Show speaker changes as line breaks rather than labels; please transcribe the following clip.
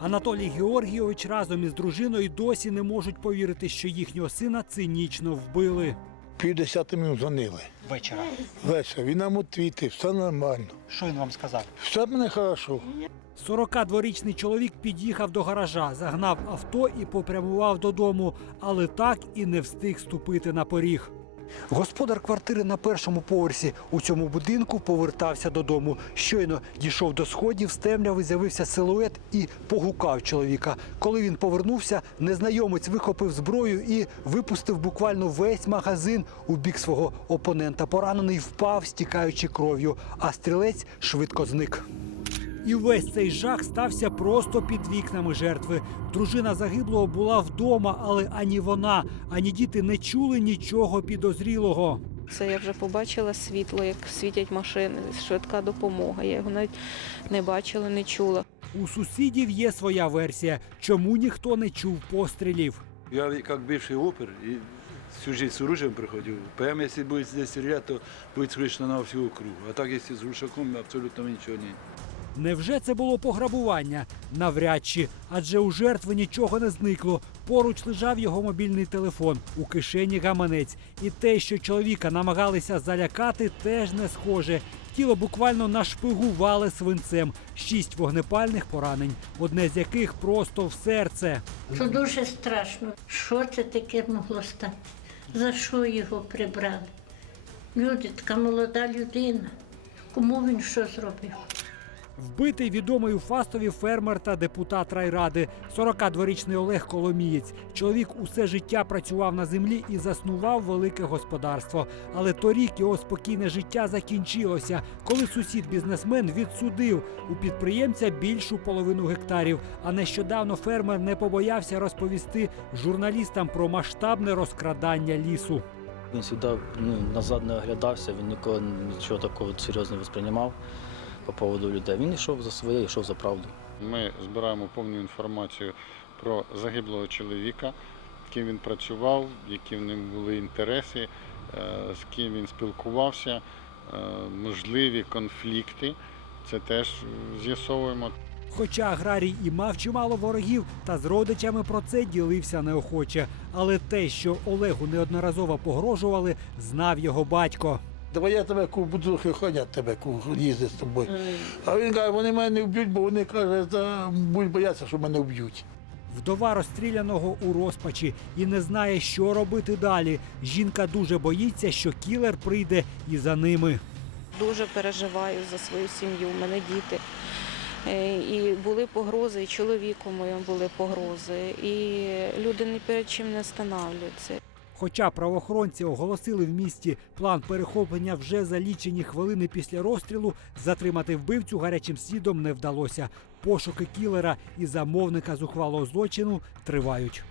Анатолій Георгійович разом із дружиною досі не можуть повірити, що їхнього сина цинічно вбили.
Пів десяти минут дзвонили.
вечора.
Леся, він нам відвітив, все нормально.
Що він вам сказав?
Все мене хорошо.
42-річний чоловік під'їхав до гаража, загнав авто і попрямував додому, але так і не встиг ступити на поріг. Господар квартири на першому поверсі у цьому будинку повертався додому. Щойно дійшов до сходів, з темряви з'явився силует і погукав чоловіка. Коли він повернувся, незнайомець вихопив зброю і випустив буквально весь магазин у бік свого опонента. Поранений впав, стікаючи кров'ю, а стрілець швидко зник. І весь цей жах стався просто під вікнами жертви. Дружина загиблого була вдома, але ані вона, ані діти не чули нічого підозрілого.
Це я вже побачила світло, як світять машини, швидка допомога. Я його навіть не бачила, не чула.
У сусідів є своя версія, чому ніхто не чув пострілів.
Я как бывший опер и всю жизнь с оружием проходил. ПМ, будет здесь стрелять, то будет слышно на всю округу. А так, если с глушаком, абсолютно ничего нет.
Невже це було пограбування? Навряд чи, адже у жертви нічого не зникло. Поруч лежав його мобільний телефон, у кишені гаманець. І те, що чоловіка намагалися залякати, теж не схоже. Тіло буквально нашпигували свинцем. Шість вогнепальних поранень, одне з яких просто в серце.
Це дуже страшно. Що це таке могло стати? За що його прибрали? Люди, така молода людина. Кому він що зробив?
Вбитий відомий у Фастові фермер та депутат райради, 42-річний Олег Коломієць. Чоловік усе життя працював на землі і заснував велике господарство. Але торік його спокійне життя закінчилося, коли сусід-бізнесмен відсудив у підприємця більшу половину гектарів. А нещодавно фермер не побоявся розповісти журналістам про масштабне розкрадання лісу.
Він завжди ну, назад не оглядався, він ніколи нічого такого серйозно не восприймав по поводу людей. Він йшов за своє, йшов за правду.
Ми збираємо повну інформацію про загиблого чоловіка, з ким він працював, які в ним були інтереси, е, з ким він спілкувався, е, можливі конфлікти. Це теж з'ясовуємо.
Хоча аграрій і мав чимало ворогів, та з родичами про це ділився неохоче. Але те, що Олегу неодноразово погрожували, знав його батько.
Давай я тебе ку, буду охороняти тебе, ку, їздити з тобою. А він каже, вони мене не вб'ють, бо вони каже, «Та будуть боятися, що мене вб'ють.
Вдова розстріляного у розпачі і не знає, що робити далі. Жінка дуже боїться, що кілер прийде і за ними.
Дуже переживаю за свою сім'ю, у мене діти. Е, І були погрози, і чоловіку моєму були погрози, і люди ні перед чим не встановлюються.
Хоча правоохоронці оголосили в місті план перехоплення вже за лічені хвилини після розстрілу, затримати вбивцю гарячим слідом не вдалося. Пошуки кілера і замовника зухвалого злочину тривають.